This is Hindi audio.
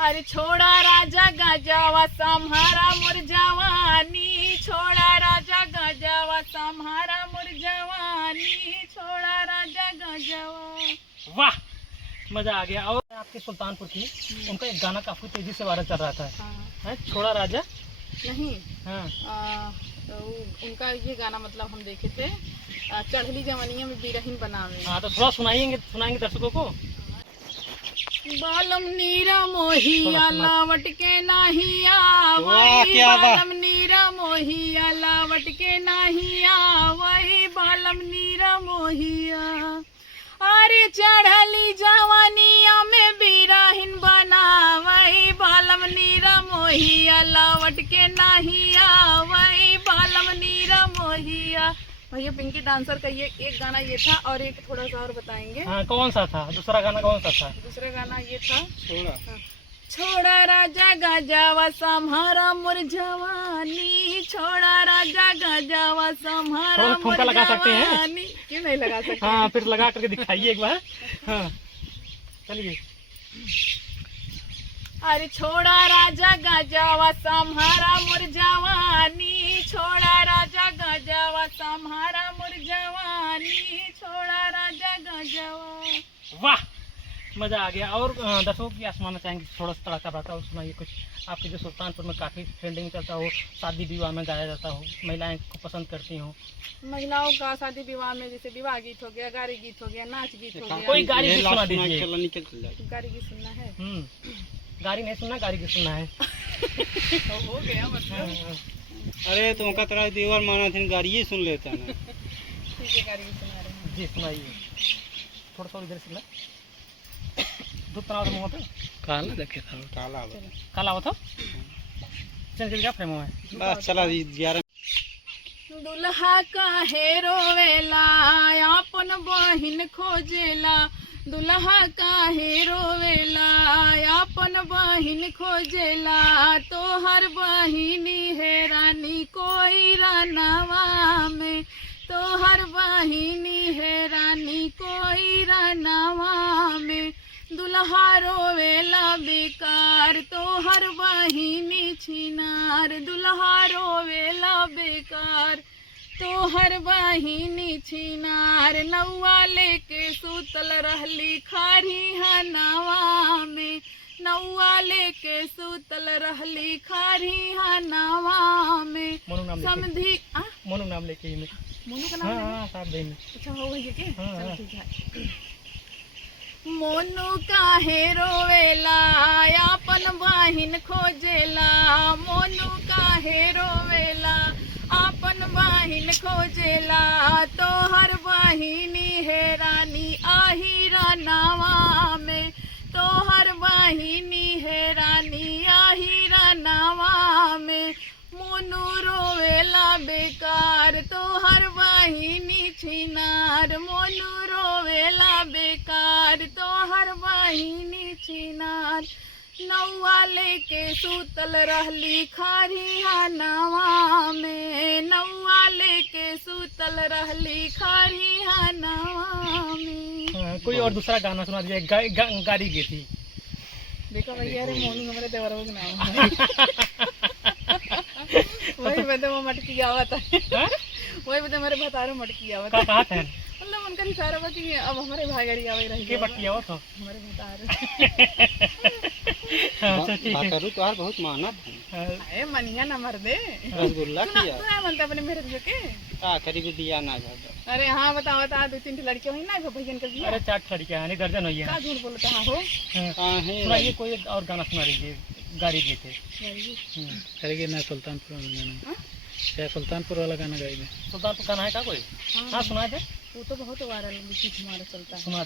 अरे छोड़ा राजा गजवा सम्हारा मोर जवानी, छोड़ा राजा गजवा सम्हारा मोर जवानी, छोड़ा राजा गजवा। वाह, मजा आ गया। और आपके सुल्तानपुर की उनका एक गाना काफी तेजी से वायरल चल रहा था। हाँ। छोड़ा राजा नहीं। हाँ। तो उनका ये गाना मतलब हम देखे थे, चढ़ली जवानिया में बिरहीन बनावे। हाँ, तो थोड़ा सुनाएंगे दर्शकों को। बालम नीरा मोहिया लावट के नाही आवई, बालम नीरा मोहिया लावट के नाही आवई, बालम नीरा मोहिया। अरे चढ़ली जवानिया में बिरहीन बनावई, बालम नीरा मोहिया लावट के नाही आवई, बालम नीरा मोहिया। भैया पिंकी डांसर का ये एक गाना ये था, और एक थोड़ा सा और बताएंगे। हाँ, कौन सा था दूसरा गाना? कौन सा था दूसरा गाना? ये था छोड़ा राजा गजवा सम्हारा मोर जवानी, छोड़ा राजा गजवा सम्हारा मोर ठुमका लगा सकते हैं? जवानी। क्यों नहीं लगा सकते? हाँ, फिर लगा करके दिखाइए एक बार। हाँ, चलिए। अरे छोड़ा राजा गजवा सम्हारा मोर जवानी, छोड़ा राजा गजवा सम्हारा मोर जवानी, छोड़ा राजा गजवा। वाह, मजा आ गया। और दर्शकों की आसमाना चाहेंगे थोड़ा सा तड़का भड़का और सुनाइए कुछ आपके जो सुल्तानपुर में काफ़ी ट्रेंडिंग चलता हो, शादी विवाह में गाया जाता हो, महिलाएं को पसंद करती हो। महिलाओं का शादी विवाह में जैसे विवाह गीत हो गया, गाड़ी गीत हो गया, नाच गीत हो गया। कोई गाड़ी गीत सुना दीजिए। गाड़ी गीत सुनना है? गाड़ी नहीं सुनना, गाड़ी गीत सुनना है। हो गया मतलब। अरे तो उनका तरह दीवार माना थे, गाड़ी ही सुन लेता ना। ठीक है, गाड़ी गीत सुना रहे हैं। जी सुनाइए थोड़ा सा इधर से। दूध तनाव था मुँह पे काला देखे था, काला हुआ था। चल क्या फ्रेम है बस चला 11। दुल्हा काहे रोवेला अपन बहिन खोजेला, दुल्हा काहे रोवेला अपन बहिन खोजेला, तोहर बहिनी है रानी कोई रनवा में, तोहर बहिनी है रानी कोई रनवा में, दुल्हा रोवेला बेकार तोहर बहिनी छिनार, दुल्हा रोवेला बेकार तोहर बहिनी छिनार, नौआ लेके सुतल रहली खारी हनवा में, नौआ लेके सुतल रहली खारी हनवा में। समधी मोनू नाम लेके ही में। मोनू का नाम? हाँ, साथ दे में। अच्छा हो गई के? हाँ, ठीक है। मोनू काहे रोवेला अपन बहिन खोजेला, मोनू काहे रोवेला अपन बहिन खोजेला, तोहर बहिनी है रानी आही रनवा में, तोहर बहिनी है रानी आही रनवा में, मोनू रोवेला बेकार तोहर बहिनी छिनार, मोनू रोवेला बेकार तोहर बहिनी छिनार, नौआ लेके सुतल रहली खारी हनवा में, नौआ लेके सुतल रहली खारी हनवा में। कोई और दूसरा गाना सुना दीजिए। गाड़ी गीत ही देखो भैया, अरे मोनू हमारे देवरों के नाम है। वही बता वो मटकी गावत है, वही बता हमारे भतारो मटकी गावत है। कहा है मतलब उनका इशारा बा कि अब हमारे भागड़ी आवे रही के मटकी आवत हो हमारे भतारो। अच्छा ठीक है। भाकरू तो बहुत माना था। अरे मनिया न मर दे। रसगुल्ला किया तू ना मनता अपने मेरे के? आखिरी भी दिया ना जाता। अरे हाँ बताओ, बता 2-3 लड़कियां हुई ना भैया के बियाह। अरे 4 लड़कियां हैं, दर्जन हुई है। का झूठ बोलता है हो? सुनाइए कोई और गाना सुना दीजिए। गाड़ी गीत है। करेंगे ना सुल्तानपुर वाला गाना? क्या सुल्तानपुर वाला गाना गाएंगे? सुल्तानपुर गाना है का कोई? हाँ सुना दे। वो तो बहुत वायरल हमारा चलता है। सुना